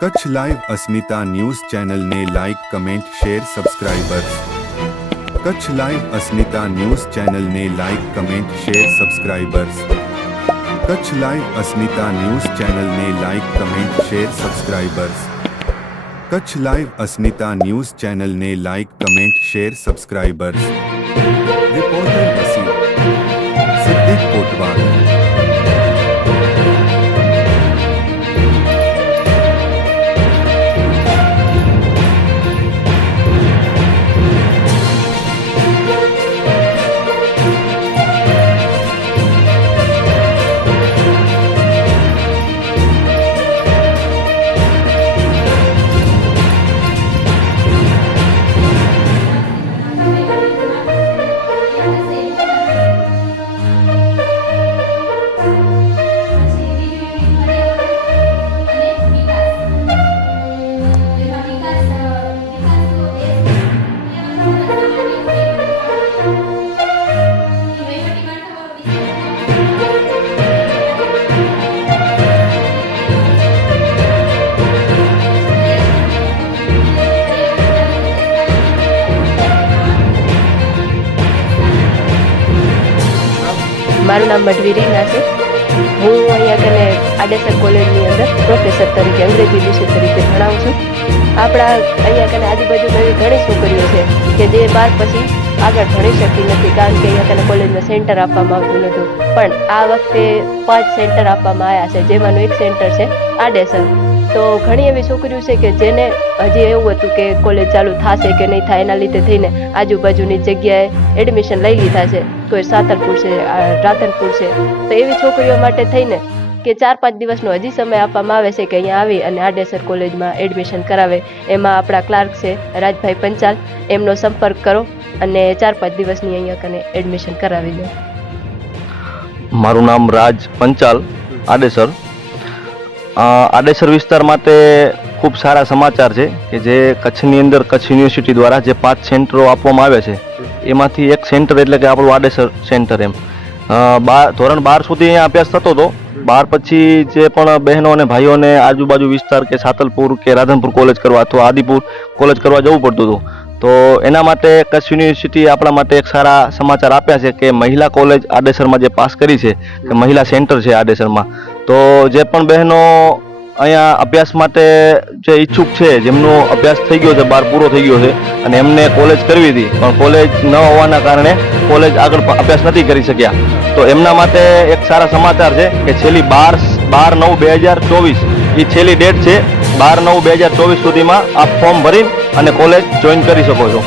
Kutch live અસ્મિતા news ચેનલને like comment share subscribers Kutch live Asmita news ચેનલને like comment share subscribers Kutch live Asmita news ચેનલને like comment share subscribers Kutch live Asmita news ચેનલને like comment share subscribers મારું નામ મઢવી રીના છે. હું અહીંયા કને આડેસર કોલેજની અંદર પ્રોફેસર તરીકે, અંગ્રેજી વિષય તરીકે ભણાવું છું. આપણા અહીંયા કને આજુબાજુ એવી ઘણી છોકરીઓ છે કે જે બાર પછી આગળ ભણી શકતી નથી, કારણ કે અહીંયા કને કોલેજમાં સેન્ટર આપવામાં આવતું નહોતું. પણ આ વખતે પાંચ સેન્ટર આપવામાં આવ્યા છે, જેમાંનું એક સેન્ટર છે આડેસર. તો ઘણી એવી છોકરીઓ છે કે જેને હજી એવું હતું કે કોલેજ ચાલુ થશે કે નહીં થાય એના લીધે થઈને આજુબાજુની જગ્યાએ એડમિશન લઈ લીધા છે. તો એ સાતલપુર છે, આ રાધનપુર છે. તો એવી છોકરીઓ માટે થઈને કે ચાર પાંચ દિવસનો હજી સમય આપવામાં આવે છે કે અહીંયા આવી અને આડેસર કોલેજમાં એડમિશન કરાવે. એમાં આપણા ક્લાર્ક છે, રાજભાઈ પંચાલ. એમનો સંપર્ક કરો અને ચાર પાંચ દિવસની અહીંયા કને એડમિશન કરાવી દો. મારું નામ રાજ પંચાલ, આડેસર. આડેસર વિસ્તાર માટે ખૂબ સારા સમાચાર છે કે જે કચ્છની અંદર કચ્છ યુનિવર્સિટી દ્વારા જે પાંચ સેન્ટરો આપવામાં આવે છે, એમાંથી એક સેન્ટર એટલે કે આપણું આડેસર સેન્ટર એમ. બાર, ધોરણ બાર સુધી અહીંયા અભ્યાસ થતો હતો. બાર પછી જે પણ બહેનો અને ભાઈઓને આજુબાજુ વિસ્તાર કે સાતલપુર કે રાધનપુર કોલેજ કરવા અથવા આદિપુર કોલેજ કરવા જવું પડતું હતું. તો એના માટે કચ્છ યુનિવર્સિટી આપણા માટે એક સારા સમાચાર આપ્યા છે કે મહિલા કોલેજ આડેસરમાં જે પાસ કરી છે, કે મહિલા સેન્ટર છે આડેસરમાં. તો જે પણ બહેનો અહીંયા અભ્યાસ માટે જે ઈચ્છુક છે, જેમનો અભ્યાસ થઈ ગયો છે, બાર પૂરો થઈ ગયો છે, અને એમને કોલેજ કરવી હતી, પણ કોલેજ ન હોવાના કારણે કોલેજ આગળ અભ્યાસ નથી કરી શક્યા. તો એમના માટે એક સારા સમાચાર છે કે છેલ્લી બાર બાર નવ બે હજાર ચોવીસ એ છેલ્લી ડેટ છે, બાર નવ બે હજાર ચોવીસ સુધીમાં આપ ફોર્મ ભરી અને કોલેજ જોઈન કરી શકો છો.